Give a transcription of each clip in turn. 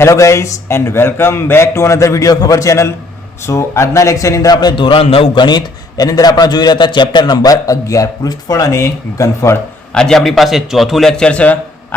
Hello guys and welcome back to another video of our channel. So આજના લેક્ચરની અંદર આપણે ધોરણ 9 ગણિત એની અંદર આપણે જોઈ રહ્યા હતા ચેપ્ટર નંબર 11 પૃષ્ઠફળ અને ઘનફળ. આજે આપણી પાસે ચોથું લેક્ચર છે.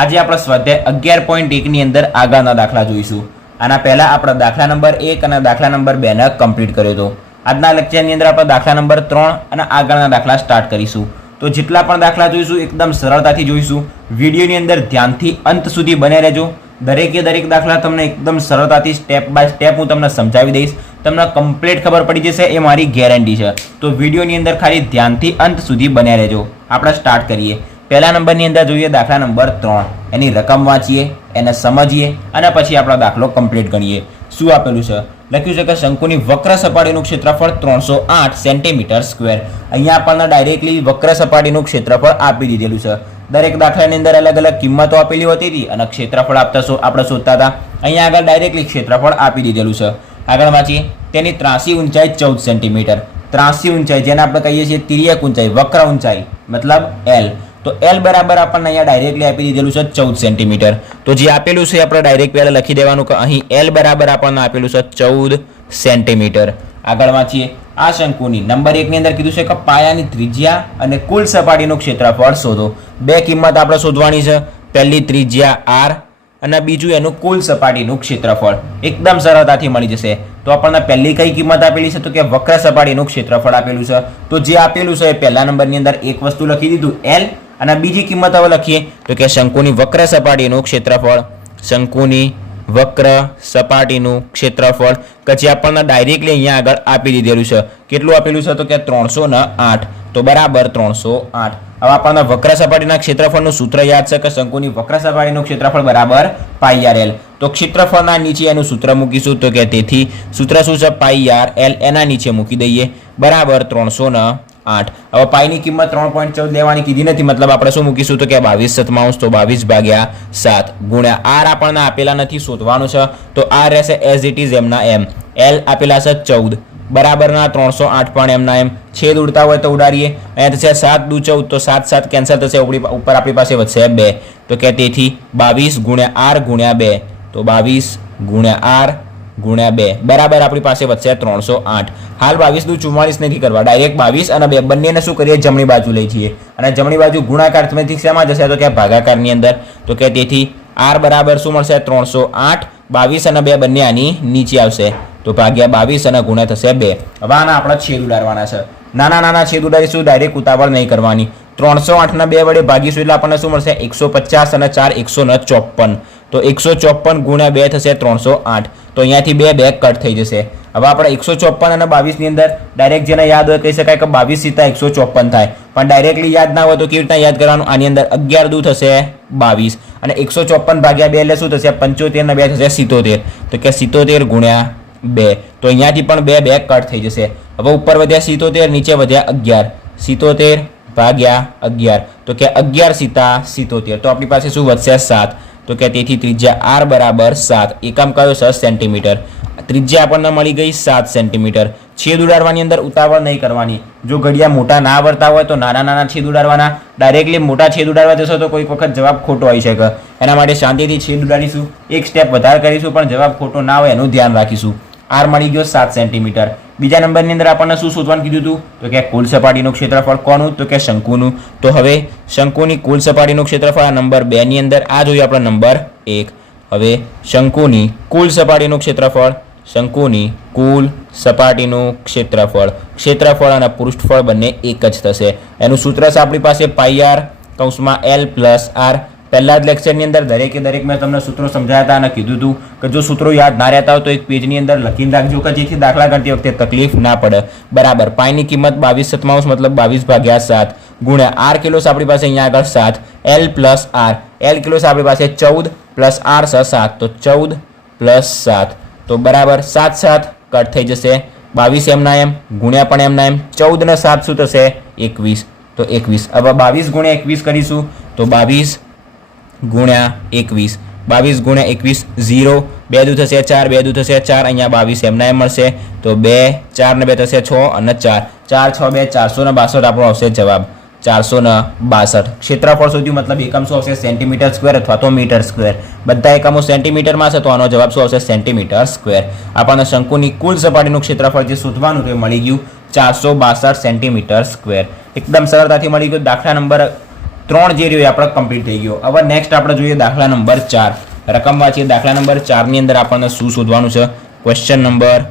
આજે આપણે સ્વાધ્યાય 11.1 ની અંદર આગળના દાખલા જોઈશું. આના પહેલા આપણે દાખલા નંબર 1 અને દાખલા નંબર 2 ને કમ્પ્લીટ કર્યો હતો. આજના લેક્ચરની અંદર આપણે દાખલા નંબર 3 અને આગળના દાખલા સ્ટાર્ટ કરીશું. તો જેટલા પણ દાખલા જોઈશું એકદમ સરળતાથી જોઈશું. વિડીયોની અંદર ધ્યાનથી અંત સુધી બને રહેજો. દરેકે દરેક દાખલા તમને એકદમ સરળતાથી સ્ટેપ બાય સ્ટેપ હું તમને સમજાવી દઈશ. તમને કમ્પ્લીટ ખબર પડી જશે એ મારી ગેરંટી છે. તો વિડીયોની અંદર ખાલી ધ્યાનથી અંત સુધી બને રહેજો. આપણે સ્ટાર્ટ કરીએ. પહેલા નંબરની અંદર જોઈએ દાખલા નંબર 3. એની રકમ વાંચીએ, એને સમજીએ અને પછી આપણો દાખલો કમ્પ્લીટ ગણીએ. શું આપેલું છે? લખ્યું છે કે શંકુની વક્ર સપાટીનું ક્ષેત્રફળ 308 સેન્ટીમીટર સ્ક્વેર. અહીંયા આપણને ડાયરેક્ટલી વક્ર સપાટીનું ક્ષેત્રફળ આપી દીધેલું છે. દરેક દાખલાની અંદર અલગ અલગ કિંમતો આપેલી હોતી હતી અને ક્ષેત્રફળ આપતા આપણે શોધતા હતા. અહીંયા આગળ ડાયરેક્ટલી ક્ષેત્રફળ આપી દીધેલું છે. આગળ વાંચીએ. તેની ત્રાસી ઊંચાઈ 14 સેન્ટીમીટર. ત્રાસી ઊંચાઈ જેને આપણે કહીએ છીએ તિર્યક ઊંચાઈ, વક્ર ઊંચાઈ મતલબ L. તો L બરાબર આપણને અહીંયા ડાયરેક્ટલી આપી દીધેલું છે 14 સેન્ટીમીટર. તો જે આપેલું છે આપણે ડાયરેક્ટ પહેલા લખી દેવાનું કે અહીં L બરાબર આપણને આપેલું છે 14 સેન્ટીમીટર. આગળ વાંચીએ. આ શંકુની નંબર 1 ની અંદર કીધું છે કે પાયાની ત્રિજ્યા અને કુલ સપાટીનું ક્ષેત્રફળ શોધો. બે કિંમત આપણે શોધવાની છે. પહેલી ત્રિજ્યા R અને બીજું એનું કુલ સપાટીનું ક્ષેત્રફળ. એકદમ સરળતાથી મળી જશે. તો આપણને પહેલી કઈ કિંમત આપેલી છે? તો કે વક્ર સપાટીનું ક્ષેત્રફળ આપેલું છે. તો જે આપેલું છે એ પહેલા નંબરની અંદર એક વસ્તુ લખી દીધું L અને બીજી કિંમત હવે લખીએ તો કે શંકુની વક્ર સપાટીનું ક્ષેત્રફળ. શંકુની વક્ર સપાટીનું ક્ષેત્રફળ કે જે આપણને ડાયરેક્ટલી અહીંયા આગળ આપી દીધેલું છે. કેટલું આપેલું છે? તો કે 308. તો બરાબર 308. હવે આપણને વક્ર સપાટીના ક્ષેત્રફળનું સૂત્ર યાદ છે કે શંકુની વક્ર સપાટીનું ક્ષેત્રફળ બરાબર પાઈ આર એલ. તો ક્ષેત્રફળના નીચે એનું સૂત્ર મૂકીશું. તો કે તેથી સૂત્ર શું છે? પાઈ આર એલ. એના નીચે મૂકી દઈએ બરાબર 308. હવે પાઈની કિંમત 3.14 લેવાની કીધી નથી, મતલબ આપણે શું મૂકીશું? તો કે 22/7. તો 22/7 ગુણ્યા R આપણને આપેલા નથી, શોધવાનું છે. તો R રહેશે એઝ ઇટ ઇઝ એમના એમ. L આપેલા છે 14 બરાબરના 308 પણ એમના એમ. છેદ ઉડતા હોય તો ઉડાડીએ. અહીંયા થશે 7 દુ 14 તો 7 7 કેન્સલ થશે. ઉપર આપણી પાસે વધશે 2. તો કે તેથી 22 ગુણ્યા R ગુણ્યા 2. તો 22 ગુણ્યા R ગુણ્યા 2 બરાબર આપણી પાસે વધશે 308. હાલ 22 દુ 44 નથી કરવા, ડાયરેક્ટ 22 અને 2 બંનેને શું કરીએ? જમણી બાજુ લઈ જઈએ અને જમણી બાજુ ગુણાકાર શેમાં જશે? તો કે ભાગાકારની અંદર. તો કે તેથી R બરાબર શું મળશે? 308. 22 અને 2 બંને આની નીચે આવશે. તો ભાગ્યા 22 અને ગુણ્યા થશે 2. હવે આના આપણે છેદ ઉડાડવાના છે. નાના નાના છેદ ઉડાડીશું, ડાયરેક્ટ ઉતાવળ નહીં કરવાની. 308 ના 2 વડે ભાગીશું એટલે આપણને શું મળશે? 150 અને 4 154. તો 154 ગુણ્યા 2 થશે 308. તો અહીંયાથી 2 કટ થઈ જશે. હવે આપણે 154 અને 22 ની અંદર ડાયરેક્ટ જેને યાદ હોય કહી શકાય કે 22 સીતા 154 થાય, પણ ડાયરેક્ટલી યાદ ના હોય તો કેવી રીતના યાદ કરવાનું? આની અંદર 11 દુ થશે 22 અને 154 ભાગ્યા 2 એટલે શું થશે? 75 અને 2 થશે 77. તો કે 77 ગુણ્યા 2. તો અહીંયાથી પણ 2 કટ થઈ જશે. હવે ઉપર વધ્યા 77, નીચે વધ્યા 11. 77 ભાગ્યા 11 તો કે 11 સીતા 77. તો આપણી પાસે શું વધશે? 7. તો કે તેથી ત્રિજ્યા R બરાબર 7. એકમ કયો છે? સેન્ટીમીટર. ત્રિજ્યા આપણને મળી ગઈ 7 સેન્ટીમીટર. છેદ ઉડાડવાની અંદર ઉતાવળ નહીં કરવાની. જો ઘડિયા મોટા ના આવડતા હોય તો નાના નાના છેદ ઉડાડવાના. ડાયરેક્ટલી મોટા છેદ ઉડાડવા જશો તો કોઈક વખત જવાબ ખોટો આવી શકે. એના માટે શાંતિથી છેદ ઉડાડીશું. એક સ્ટેપ વધારે કરીશું પણ જવાબ ખોટો ના હોય એનું ધ્યાન રાખીશું. R મળી ગયો 7 સેન્ટીમીટર. બીજા નંબરની અંદર આપણને શું શોધવાનું કીધું હતું? તો કે કુલ સપાટીનું ક્ષેત્રફળ. કોનું? તો કે શંકુનું. તો હવે શંકુની કુલ સપાટીનું ક્ષેત્રફળ આ નંબર 2 ની અંદર. આ જોઈએ આપણે નંબર 1. હવે શંકુની કુલ સપાટીનું ક્ષેત્રફળ. શંકુની કુલ સપાટીનું ક્ષેત્રફળ. ક્ષેત્રફળ અને પૃષ્ઠફળ બંને એક જ થશે. એનું સૂત્ર છે આપણી પાસે પાઈ આર કૌંસમાં L પ્લસ R. પહેલા જ લેક્ચરની અંદર દરેકે દરેક મેં તમને સૂત્રો સમજાયા હતા અને કીધું હતું કે જો સૂત્રો યાદ ના રહેતા હોય તો એક પેજની અંદર લખીને રાખજો કે જેથી દાખલા ગણતી વખતે તકલીફ ના પડે. બરાબર. પાઈની કિંમત 22/7 મતલબ 22/7 ગુણ્યા R કિલો આપણી પાસે અહીંયા આગળ 7. L plus R. L kilo આપણી પાસે 14 પ્લસ R છે 7. તો 14 પ્લસ 7 તો બરાબર 7 7 કટ થઈ જશે. 22 એમના એમ ગુણ્યા પણ એમના એમ. 14 ને 7 શું થશે? 21. તો 21. હવે 22 ગુણ્યા 21 કરીશું તો 22 ગુણ્યા 21. 22 ગુણ્યા 21 0. 2 દુ થશે 4, 2 દુ થશે 4. અહીંયા 22 એમના એમ મળશે. તો 2 4 ને 2 થશે 6 અને 4 4 6 2 462 આપણો આવશે જવાબ. 462 ક્ષેત્રફળ શોધ્યું મતલબ એકમ શું આવશે સેન્ટીમીટર સ્ક્વેર અથવા તો મીટર સ્ક્વેર બધા એકમો સેન્ટીમીટરમાં છે તો આનો જવાબ શું આવશે સેન્ટીમીટર સ્ક્વેર આપણને શંકુની કુલ સપાટીનું ક્ષેત્રફળ જે શોધવાનું તે મળી ગયું 462 સેન્ટીમીટર સ્ક્વેર એકદમ સરળતાથી મળી ગયું દાખલા નંબર 3 જે રહ્યો એ આપણે કમ્પ્લીટ થઈ ગયો હવે નેક્સ્ટ આપણે જોઈએ દાખલા નંબર 4 રકમ વાંચીએ દાખલા નંબર 4 ની અંદર આપણને શું શોધવાનું છે ક્વેશ્ચન નંબર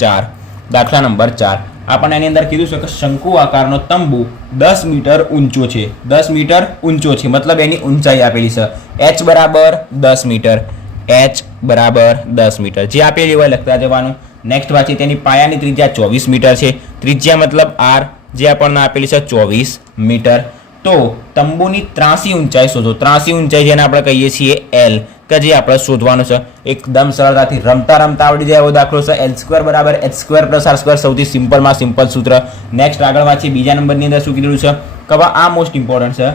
4 દાખલા નંબર 4 આપણને એની અંદર કીધું છે કે શંકુ આકારનો તંબુ 10 મીટર ઊંચો છે 10 મીટર ઊંચો છે મતલબ એની ઊંચાઈ આપેલી છે h બરાબર 10 મીટર h બરાબર 10 મીટર જે આપેલી હોય લખતા જવાનું નેક્સ્ટ વાંચીએ તેની પાયાની ત્રિજ્યા 24 મીટર છે ત્રિજ્યા મતલબ r જે આપણને આપેલી છે 24 મીટર તો તંબુની ત્રાસી ઊંચાઈ શોધો ત્રાસી ઊંચાઈ જેને આપણે કહીએ છીએ l કે જે આપણે શોધવાનું છે એકદમ સરળતાથી રમતા રમતા આવડી જાય એવો દાખલો છે l² બરાબર h² + r² સૌથી સિમ્પલમાં સિમ્પલ સૂત્ર નેક્સ્ટ આગળ વાંચીએ બીજા નંબરની અંદર શું કીધું છે કે આ મોસ્ટ ઇમ્પોર્ટન્ટ છે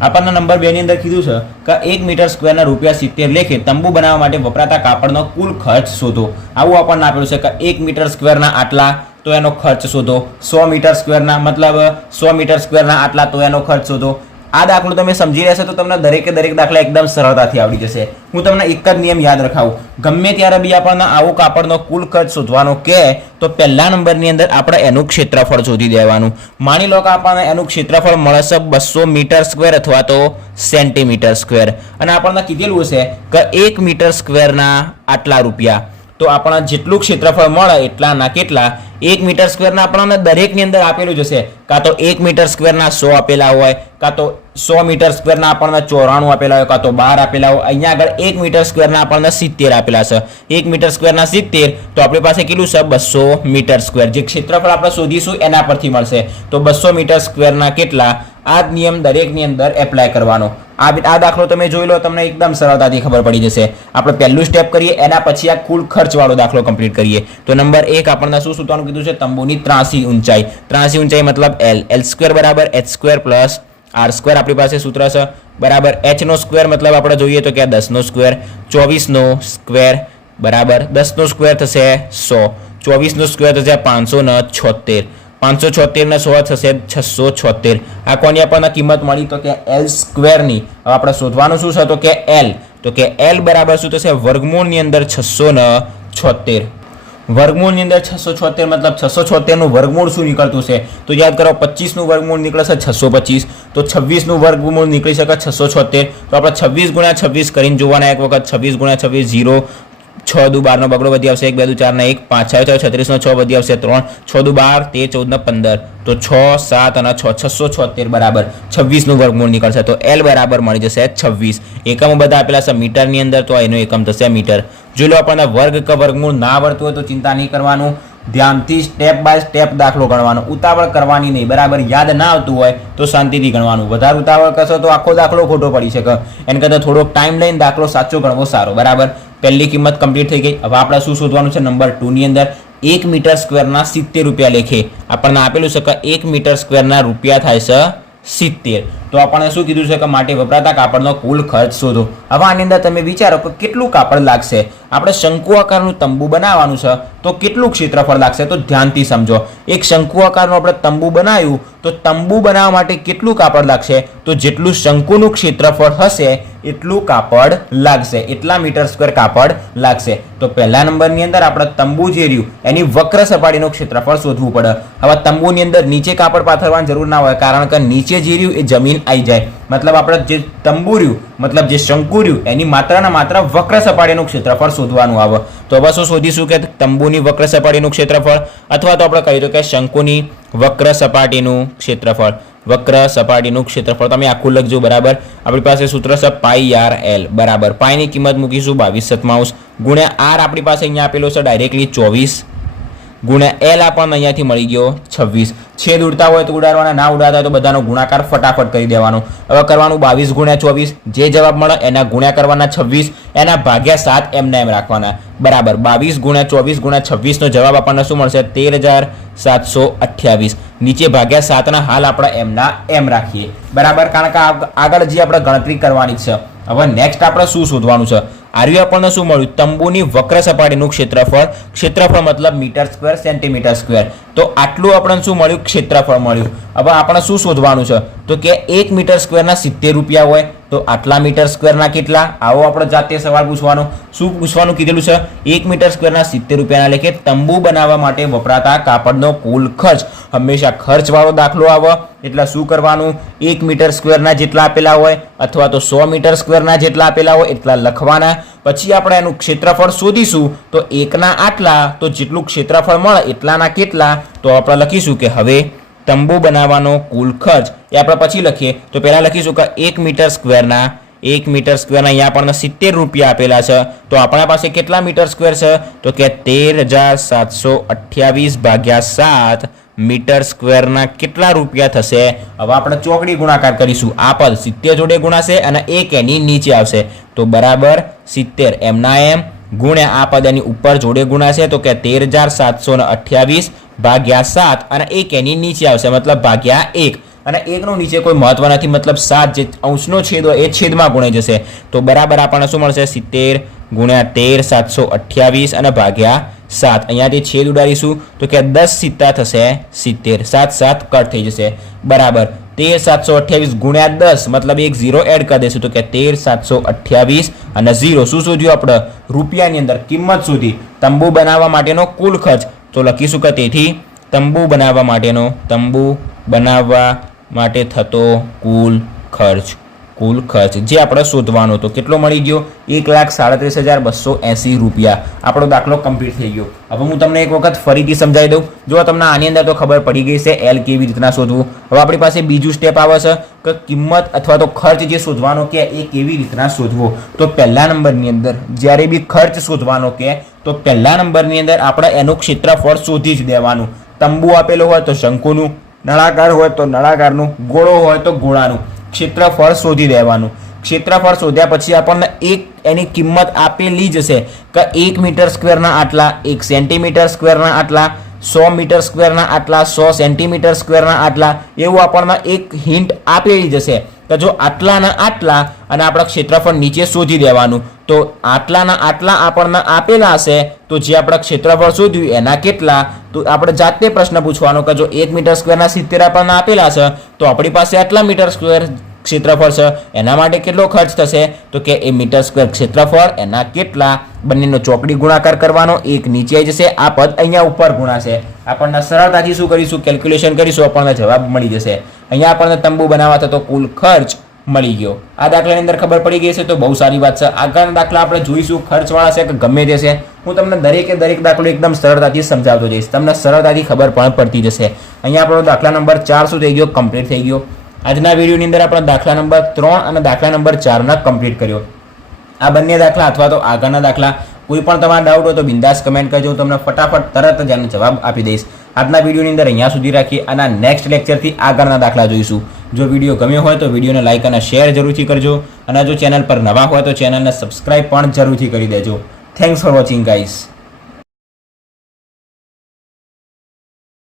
આપણને નંબર 2 ની અંદર કીધું છે કે 1 મીટર સ્ક્વેરના ₹70 લેખે તંબુ બનાવવા માટે વપરાતા કાપડનો કુલ ખર્ચ શોધો આવું આપણને આપેલું છે કે 1 મીટર સ્ક્વેરના આટલા તો એનો ખર્ચ શોધો 100 મીટર સ્ક્વેરના મતલબ 100 મીટર સ્ક્વેરના આટલા તો એનો ખર્ચ શોધો આ દાખલો તમે સમજી લેશો તો તમને દરેકે દરેક દાખલા એકદમ સરળતાથી આવડી જશે હું તમને એક જ નિયમ યાદ રખાવું ગમે ત્યારે બી આપણને આવો કાપડનો કુલ ખર્ચ શોધવાનો કે તો પહેલા નંબરની અંદર આપણે એનું ક્ષેત્રફળ શોધી દેવાનું માની લો કે આપણને એનું ક્ષેત્રફળ મળે છે 200 મીટર સ્ક્વેર અથવા તો સેન્ટીમીટર સ્ક્વેર અને આપણને કીધેલું છે કે 1 મીટર સ્ક્વેરના આટલા રૂપિયા તો આપણને જેટલું ક્ષેત્રફળ મળે એટલાના કેટલા 1 મીટર સ્ક્વેરના આપણને દરેકની અંદર આપેલું જ હશે કાં તો 1 મીટર સ્ક્વેરના 100 આપેલા હોય કાં તો 100 મીટર સ્ક્વેરના આપણને 94 આપેલા હોય કાં તો 12 આપેલા હોય અહીંયા આગળ 1 મીટર સ્ક્વેરના આપણને 70 આપેલા છે 1 મીટર સ્ક્વેરના 70 તો આપણી પાસે કેટલું છે 200 મીટર સ્ક્વેર જે ક્ષેત્રફળ આપણે શોધીશું એના પરથી મળશે તો 200 મીટર સ્ક્વેરના કેટલા આ નિયમ દરેકની અંદર એપ્લાય કરવાનો આ દાખલો તમે જોઈ લો તમને એકદમ સરળતાથી ખબર પડી જશે આપણે પહેલું સ્ટેપ કરીએ એના પછી આ કુલ ખર્ચવાળો દાખલો કમ્પ્લીટ કરીએ તો નંબર 1 આપણને શું શોધવાનું કીધું છે તંબુની ત્રાસી ઊંચાઈ મતલબ l² બરાબર h² + r² આપણી પાસે સૂત્ર છે બરાબર h નો સ્ક્વેર મતલબ આપણે જોઈએ તો કે 10 નો સ્ક્વેર 24 નો સ્ક્વેર બરાબર 10 નો સ્ક્વેર થશે 100 24 નો સ્ક્વેર થશે 576 576 ને 100 થશે 676 આ કોની આપણને કિંમત મળી તો કે l² ની હવે આપણે શોધવાનું શું છે તો કે l બરાબર શું થશે વર્ગમૂળની અંદર 676 વર્ગમૂળની અંદર 676 મતલબ 676 નું વર્ગમૂળ શું નીકળતું છે તો યાદ કરો 25 નું વર્ગમૂળ નીકળે છે 625 તો 26 નું વર્ગમૂળ નીકળી શકે 676 તો આપણે 26 × 26 કરીને જોવાના એક વખત 26 × 26 0 6 દુ 12 નો બગડો વધી આવશે 1 2 દુ 4 ને 1 5 6 36 નો 6 વધી આવશે 3 6 દુ 12 13 14 ને 15 તો 6 7 અને 6 676 બરાબર 26 નું વર્ગમૂળ નીકળશે તો l બરાબર મળી જશે 26 એકમો બધા આપેલા છે મીટર ની અંદર તો એનો એકમ થશે મીટર જો લો આપણને વર્ગ કે વર્ગમૂળ ના આવડતું હોય તો ચિંતા નહીં કરવાનું ધ્યાનથી સ્ટેપ બાય સ્ટેપ દાખલો ગણવાનો ઉતાવળ કરવાની નહીં બરાબર યાદ ના આવતું હોય તો શાંતિથી ગણવાનું વધારે ઉતાવળ કરશો તો આખો દાખલો ખોટો પડી શકે એના કરતાં થોડોક ટાઈમ લઈને દાખલો સાચો ગણવો સારો બરાબર પહેલી કિંમત કમ્પ્લીટ થઈ ગઈ હવે આપણે શું શોધવાનું છે નંબર 2 ની અંદર 1 મીટર સ્ક્વેરના 70 રૂપિયા લેખે આપણને આપેલું છે કે 1 મીટર સ્ક્વેરના રૂપિયા થાય છે 70 તો આપણને શું કીધું છે કે માટે વપરાતા કાપડનો કુલ ખર્ચ શોધો હવે આની અંદર તમે વિચારો કે કેટલું કાપડ લાગશે આપણે શંકુ આકારનું તંબુ બનાવવાનું છે તો કેટલું ક્ષેત્રફળ લાગશે તો ધ્યાનથી સમજો એક શંકુ આકારનું આપણે તંબુ બનાવ્યું તો તંબુ બનાવવા માટે કેટલું કાપડ લાગશે તો જેટલું શંકુનું ક્ષેત્રફળ હશે એટલું કાપડ લાગશે એટલા મીટર સ્ક્વેર કાપડ લાગશે તો પહેલા નંબરની અંદર આપણે તંબુ જે રહ્યું એની વક્ર સપાટીનું ક્ષેત્રફળ શોધવું પડે હવે તંબુની અંદર નીચે કાપડ પાથરવાની જરૂર ના હોય કારણ કે નીચે જે રહ્યું એ જમીન આવી જાય મતલબ આપણે જે તંબુ રહ્યું મતલબ જે શંકુ રહ્યું એની માત્ર વક્ર સપાટીનું ક્ષેત્રફળ શોધવાનું આવે તો હવે શું શોધીશું કે તંબુની વક્ર સપાટીનું ક્ષેત્રફળ અથવા તો આપણે કહ્યું કે શંકુની વક્ર સપાટીનું ક્ષેત્રફળ તમે આખું લખજો બરાબર આપણી પાસે સૂત્ર છે πr/l બરાબર પાઈની કિંમત મૂકીશું 22/7 ગુણ્યા r આપણી પાસે અહીંયા આપેલો છે ડાયરેક્ટલી 24 ગુણ્યા l આપણને અહીંયાથી મળી ગયો 26 છેદ ઉડતા હોય તો ઉડાડવાના ના ઉડાડતા હોય તો બધાનો ગુણાકાર ફટાફટ કરી દેવાનો હવે કરવાનું 22 × 24 જે જવાબ મળે એના ગુણ્યા કરવાના 26 એના ભાગ્યા 7 એમને એમ રાખવાના બરાબર 22 × 24 × 26 નો જવાબ આપણને શું મળશે 13728 નીચે ભાગ્યા 7 ના હાલ આપણે એમના એમ રાખીએ બરાબર કારણ કે આગળ જે આપણે ગણતરી કરવાની છે હવે નેક્સ્ટ આપણે શું શોધવાનું છે? આર્યું આપણને શું મળ્યું? તંબુની વક્ર સપાટીનું ક્ષેત્રફળ મતલબ મીટર સ્ક્વેર સેન્ટીમીટર સ્ક્વેર. તો આટલું આપણને શું મળ્યું? ક્ષેત્રફળ મળ્યું. હવે આપણે શું શોધવાનું છે? તો કે 1 મીટર સ્ક્વેરના 70 રૂપિયા હોય તો આટલા મીટર સ્ક્વેરના કેટલા? આવો આપણે જાતે સવાલ પૂછવાનો. શું પૂછવાનું કીધેલું છે? 1 મીટર સ્ક્વેરના 70 રૂપિયાના લેખે તંબુ બનાવવા માટે વપરાતા કાપડનો કુલ ખર્ચ. હંમેશા ખર્ચવાળો દાખલો આવે એટલે શું કરવાનું? 1 મીટર સ્ક્વેરના જેટલા આપેલા હોય અથવા તો 100 મીટર સ્ક્વેરના જેટલા આપેલા હોય એટલા લખવાના. પછી આપણે એનું ક્ષેત્રફળ શોધીશું. તો 1ના આટલા, તો જેટલું ક્ષેત્રફળ મળે એટલાના કેટલા? તો આપણે લખીશું કે હવે તંબુ બનાવવાનો કુલ ખર્ચ એ આપણે પછી લખીએ. તો પહેલાં લખીશું કે 1 મીટર સ્ક્વેરના અહીંયા આપણને 70 રૂપિયા આપેલા છે. તો આપણા પાસે કેટલા મીટર સ્ક્વેર છે? તો કે 13,728 ભાગ્યા 7 મીટર સ્ક્વેરના કેટલા રૂપિયા થશે? હવે આપણે ચોકડી ગુણાકાર કરીશું. આ પદ 70 જોડે ગુણાશે અને 1 એની નીચે આવશે. તો બરાબર 70 એમના એમ ગુણ્યા આ પદ એની ઉપર જોડે ગુણાશે. તો કે 13,728 ભાગ્યા 7 અને 1 એની નીચે આવશે મતલબ ભાગ્યા 1. અને 1નું નીચે કોઈ મહત્વ નથી મતલબ 7 જે અંશનો છેદ હોય એ છેદમાં ગુણાઈ જશે. તો બરાબર આપણને શું મળશે? 70 ગુણ્યા 13,728 અને ભાગ્યા 7. અહીંયાથી છેદ ઉડાડીશું તો કે 10 સિત્તા થશે 70. 7 7 કટ થઈ જશે. બરાબર 13,728 ગુણ્યા 10 મતલબ એક 0 એડ કરી દઈશું. તો કે 13,728 અને 0 શું શોધ્યું આપણે? રૂપિયાની અંદર કિંમત શોધી. તંબુ બનાવવા માટેનો કુલ ખર્ચ. તો લખીશું કે તેથી તંબુ બનાવવા માટે થતો કુલ ખર્ચ જે આપણે શોધવાનો હતો કેટલો મળી ગયો? 1,37,280 રૂપિયા. આપણો દાખલો કમ્પ્લીટ થઈ ગયો. હવે હું તમને એક વખત ફરીથી સમજાવી દઉં. જો તમને આની અંદર તો ખબર પડી ગઈ છે એલ કેવી રીતના શોધવું. હવે આપણી પાસે બીજું સ્ટેપ આવે છે કે કિંમત અથવા તો ખર્ચ જે શોધવાનો કે એ કેવી રીતના શોધવો. તો પહેલા નંબરની અંદર જ્યારે બી ખર્ચ શોધવાનો કે તો પહેલા નંબરની અંદર આપણે એનું ક્ષેત્રફળ શોધી જ દેવાનું. તંબુ આપેલો હોય તો શંકુનું, નળાકાર હોય તો નળાકારનું, ગોળો હોય તો ગોળાનું ક્ષેત્રફળ શોધી દેવાનું. ક્ષેત્રફળ શોધ્યા પછી આપણને એની કિંમત આપેલી જ છે કે 1 મીટર સ્ક્વેરના આટલા, 1 સેન્ટીમીટર સ્ક્વેરના આટલા, 100 મીટર સ્ક્વેરના આટલા, 100 સેન્ટીમીટર સ્ક્વેરના આટલા, એવું આપણને એક હિન્ટ આપેલી જશે કે જો આટલાના આટલા અને આપણા ક્ષેત્રફળ નીચે શોધી દેવાનું. તો આટલાના આટલા આપણને આપેલા હશે તો જે આપણે ક્ષેત્રફળ શોધ્યું એના કેટલા? તો આપણે જાતે પ્રશ્ન પૂછવાનો કે જો 1 મીટર સ્ક્વેરના 70 આપણને આપેલા છે તો આપણી પાસે આટલા મીટર સ્ક્વેર ક્ષેત્રફળ છે એના માટે કેટલો ખર્ચ થશે? તો કે એ મીટર સ્ક્વેર ક્ષેત્રફળ એના કેટલા? બંનેનો ચોકડી ગુણાકાર કરવાનો. એક નીચે આવી જશે, આ પદ અહીંયા ઉપર ગુણાશે. આપણને સરળતાથી શું કરીશું? કેલ્ક્યુલેશન કરીશું, આપણને જવાબ મળી જશે. અહીંયા આપણને તંબુ બનાવવા થતો કુલ ખર્ચ મળી ગયો. આ દાખલાની અંદર ખબર પડી ગઈ છે તો બહુ સારી વાત છે. આગળના દાખલા આપણે જોઈશું ખર્ચવાળા છે કે ગમે તે છે. હું તમને દરેક દાખલો એકદમ સરળતાથી સમજાવતો જઈશ. તમને સરળતાથી ખબર પણ પડતી જશે. અહીંયા આપણો દાખલા નંબર 4 શું થઈ ગયો? કમ્પ્લીટ થઈ ગયો. આજના વિડીયોની અંદર આપણે દાખલા નંબર 3 અને દાખલા નંબર 4 કમ્પ્લીટ કર્યો. આ બંને દાખલા અથવા તો આગળના દાખલા કોઈ પણ તમારા ડાઉટ હોય તો બિંદાસ કમેન્ટ કરજો. હું તમને ફટાફટ તરત જ એનો જવાબ આપી દઈશ. આજના વિડીયોની અંદર અહીંયા સુધી રાખીએ અને નેક્સ્ટ લેક્ચરથી આગળના દાખલા જોઈશું. જો વિડીયો ગમ્યો હોય તો વિડીયોને લાઇક અને શેર જરૂરથી કરજો અને જો ચેનલ પર નવા હોય તો ચેનલને સબસ્ક્રાઇબ પણ જરૂરથી કરી દેજો. Thanks for watching guys.